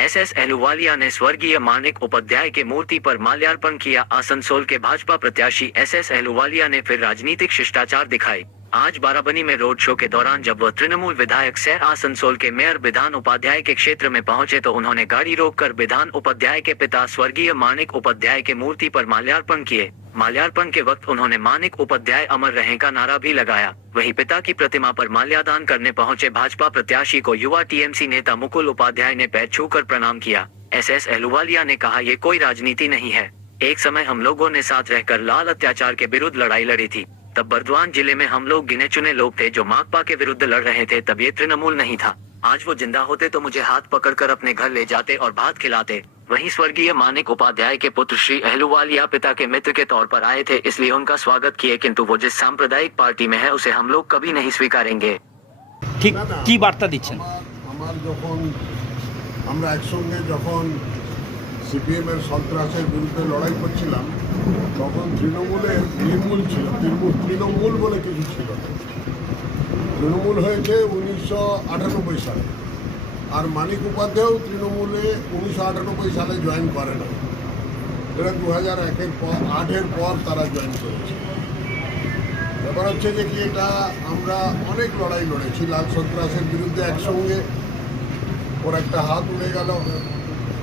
SS Ahluwalia ने स्वर्गीय मानिक उपाध्याय के मूर्ति पर माल्यार्पण किया। आसनसोल के भाजपा प्रत्याशी एसएस अहलूवालिया ने फिर राजनीतिक शिष्टाचार दिखाई। आज बाराबनी में रोड शो के दौरान जब वह तृणमूल विधायक सह आसनसोल के मेयर विधान उपाध्याय के क्षेत्र में पहुंचे तो उन्होंने गाड़ी रोककर विधान उपाध्याय के पिता स्वर्गीय मानिक उपाध्याय के मूर्ति पर माल्यार्पण किए। माल्यार्पण के वक्त उन्होंने मानिक उपाध्याय अमर रहें का नारा भी लगाया। वहीं पिता की प्रतिमा पर माल्यादान करने पहुंचे भाजपा प्रत्याशी को युवा टीएमसी नेता मुकुल उपाध्याय ने पैर छूकर प्रणाम किया। एसएस अहलूवालिया ने कहा, ये कोई राजनीति नहीं है। एक समय हम लोगों ने साथ रहकर लाल अत्याचार के विरुद्ध लड़ाई लड़ी थी। तब बर्दवान जिले में हम लोग गिने चुने लोग थे जो माकपा के विरुद्ध लड़ रहे थे। तब ये तृणमूल नहीं था। आज वो जिंदा होते तो मुझे हाथ पकड़कर अपने घर ले जाते और भात खिलाते। वहीं स्वर्गीय मानिक उपाध्याय के पुत्र श्री अहलूवालिया पिता के मित्र के तौर पर आए थे, इसलिए उनका स्वागत किए, किंतु वो जिस सांप्रदायिक पार्टी में है उसे हम लोग कभी नहीं स्वीकारेंगे। ঠিক কি বার্তা দিচ্ছেন? আমার যখন আমরা একসঙ্গে যখন সিপিএম এর সন্ত্রাসের বিরুদ্ধে লড়াই করছিলাম তখন তৃণমূলের নির্মূল ছিল, তৃণমূল বলে কিছু ছিল না। তৃণমূল হয়েছে 1998 সালে, আর মানিক উপাধ্যায়ও তৃণমূলে 1998 সালে জয়েন করে না। এরা 2008-এর পর তারা জয়েন করেছে। ব্যাপার হচ্ছে যে কি, এটা আমরা অনেক লড়াই লড়েছি লাল সন্ত্রাসের বিরুদ্ধে একসঙ্গে। ওর একটা হাত উড়ে গেল,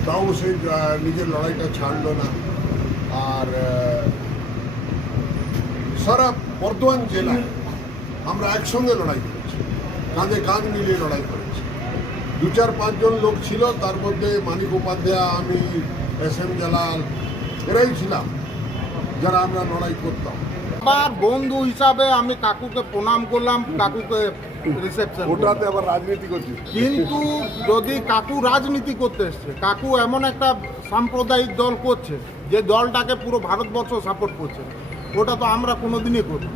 তাও সে নিজের লড়াইটা ছাড়লো না। আর সারা বর্ধমান জেলায় আমরা একসঙ্গে লড়াই করেছি, কাঁধে কাঁধ মিলিয়ে লড়াই করেছি। 2-4-5 জন লোক ছিল, তার মধ্যে মানিক উপাধ্যায়, আমি, এস.এম. জালাল, এরাই ছিলাম যারা আমরা লড়াই করতাম। আমার বন্ধু হিসাবে আমি কাকুকে প্রণাম করলাম, কাকুকে রিসেপশন। ওটাতে আবার রাজনীতি করছি, কিন্তু যদি কাকু রাজনীতি করতে এসছে, কাকু এমন একটা সাম্প্রদায়িক দল করছে যে দলটাকে পুরো ভারতবর্ষ সাপোর্ট করছে, ওটা তো আমরা কোনোদিনই করি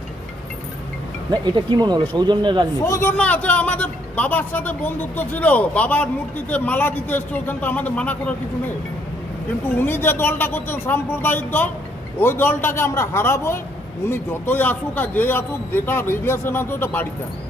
না। এটা কি মনে হলো সৌজন্যের রাজনীতি? সৌজন্য আছে, আমাদের বাবার সাথে বন্ধুত্ব ছিল, বাবার মূর্তিতে মালা দিতে এসছে, ওখানে তো আমাদের মানা করার কিছু নেই। কিন্তু উনি যে দলটা করছেন সাম্প্রদায়িক দল, ওই দলটাকে আমরা হারাবো। উনি যতই আসুক আর যেই আসুক, যেটা রিলেশন আছে ওটা বাড়িতে আসুক।